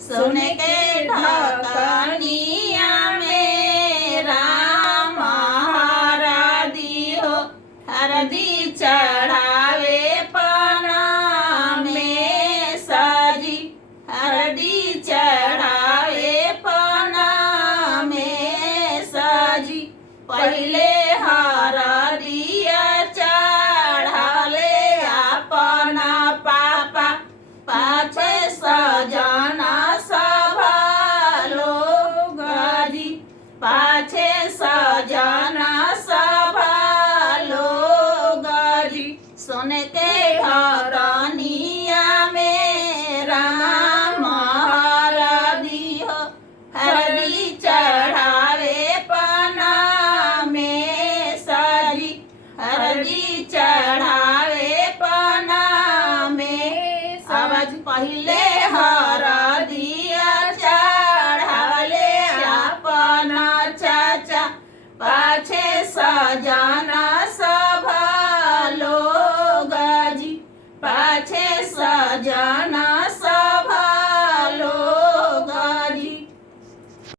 सोने के ढकनिया में राम हरदी हो, हरदी चढ़ावे पना में सजी, हरदी चढ़ावे पना में सजी। पहले हरदिया चढ़ाले अपना पापा, पाछे सजना सभा लोग जी, पाछे सजना सभा लोग जी। सोने के ढकनिया में राम हरदी हो, हरदी चढ़ावे पना में सजी, हरदी चढ़ावे पना में सज। पहले हरदिया चढ़ाले अपना चाचा, पाछे सजना